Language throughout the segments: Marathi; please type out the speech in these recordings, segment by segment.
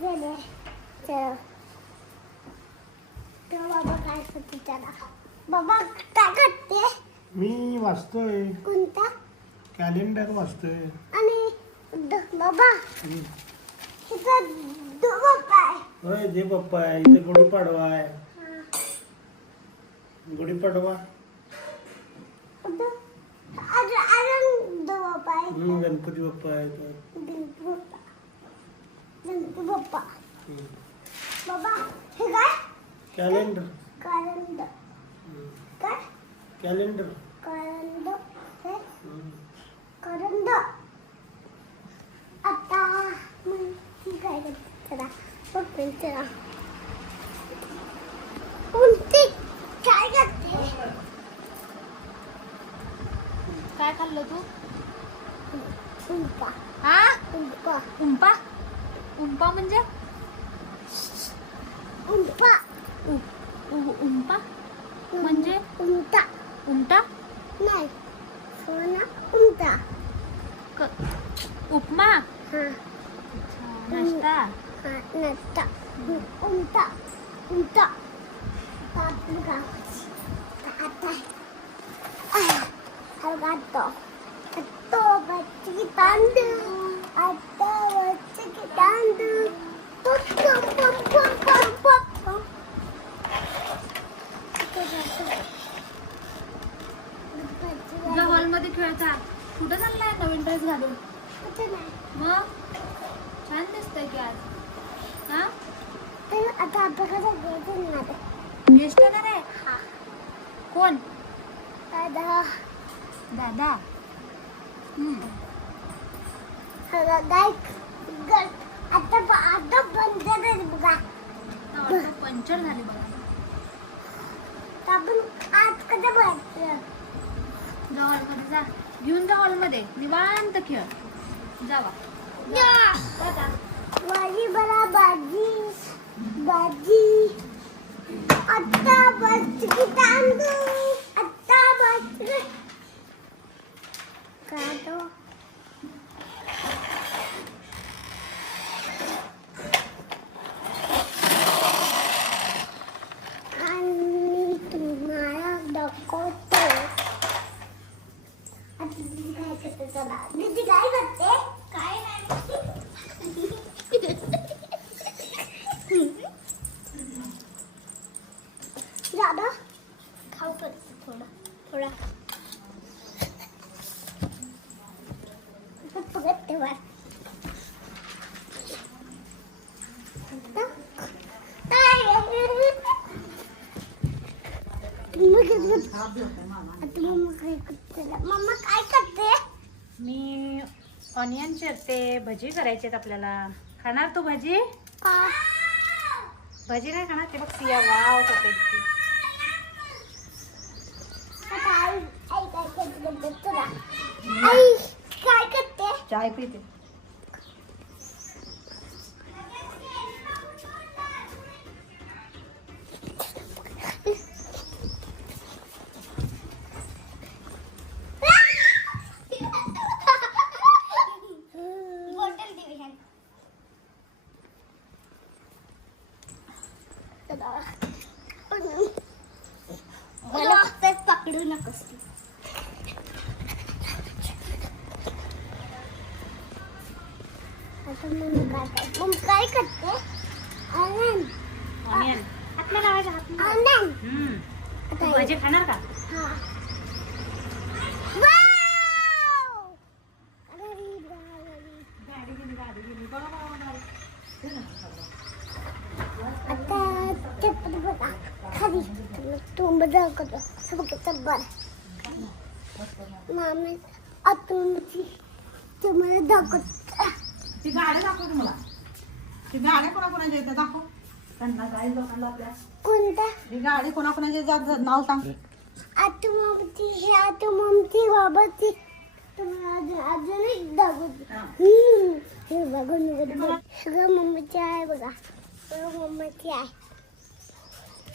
झाले बाबा काय करते त्याला? बाबा काय करते? मी वाचतोय. कोणता? कॅलेंडर वाचतोय. आणि द- बाबा. इथं दो बाबा आहे. होय जे पप्पा आहे इथे गुढीपाडवा आहे. हा. गुढीपाडवा दो- अजून अजून दो बाबा आहे. हम्म, गणपती बाप्पा आहे इथे. गणपती हम्म. बाबा हे काय? कॅलेंडर. हम्म. काय? कॅलेंडर. करंद हे? हम्म. करंद आता मग काय करते? चला बघते चला कोणती काय करते? काय खाल्लं तू? उंपा हा? उंपा उंपा? उंपा म्हणजे उंपा उ- उ- उंपा म्हणजे? उंटा उमटा नाही सोना उंटा क- उपमा हा नाश्ता हा नसता उंटा उंटा आपली गावाची आता हलगातो तो बच्ची तांदूळ आता बच्ची तांदूळ तो पम पम पम पम पम पम तुझ्या हॉलमध्ये खेळता. कुठं चाललाय नवीन ड्रेस घालून? मग? छान दिसतंय की आज. हा? आता आपल्याकडे गेस्ट येणार आहे हा. कोण? दादा. दादा. हम्म. गाय आता बघा आपण आज कधी जा हॉलमध्ये जा घेऊन जा हॉलमध्ये निवांत खेळ जावा दादा माझी बरा भाजी भाजी आता बसकी तांदूळ आता बसकी का तो आणि तुम्हाला दाखवतो आता दीदी काय करते चला दीदी काय करते काय नाही दादा खाऊ करते थोडा थोडा बघत तेव्हा मम्मा काय करते मी ऑनियन चिरते भजी करायची आपल्याला खाणार तू भजी भजी नाही खाणार ते बघ सिया वाव करते ती. आता आई आई काय करते तुला आई काय करते चाय पिते बॉटल दे मला फक्त पकडू नकोस. तू. आता मम्मी काय करते? मम्मी काय करते ऑनियन लावायचा हात हम्म. आता खाणार का? हा. खाली तोंब दाखवतो सगळं बर मामी आतूनची तुम्हाला दाखवत ती गाड्या दाखव तुम्हाला ती गाड्या कोणाकोणाच्या येतात दाखव. त्यांना काही लोकांना आपल्या कोणता ही गाडी कोणाकोणाच्या येतात? नाव सांग. आतू ममची हे आतू ममची बाबाची. तुम्हाला अजून अजून एक दाखवते. हा. बघून सगळं मम्मीची आहे बघा. सगळं मम्मीची आहे.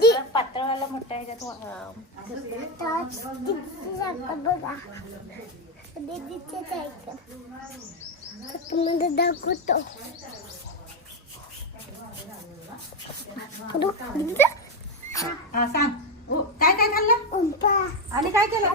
उडी पातळवाला मोठा ह्याच्यात तास किती साखर बघा दीदीचेच आहे का तुम्हाला दाखवतो बघ, दीदीचं हा सांग ओ, काय काय खाल्लं उंपा. आणि काय केलं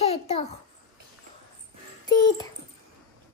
菜豆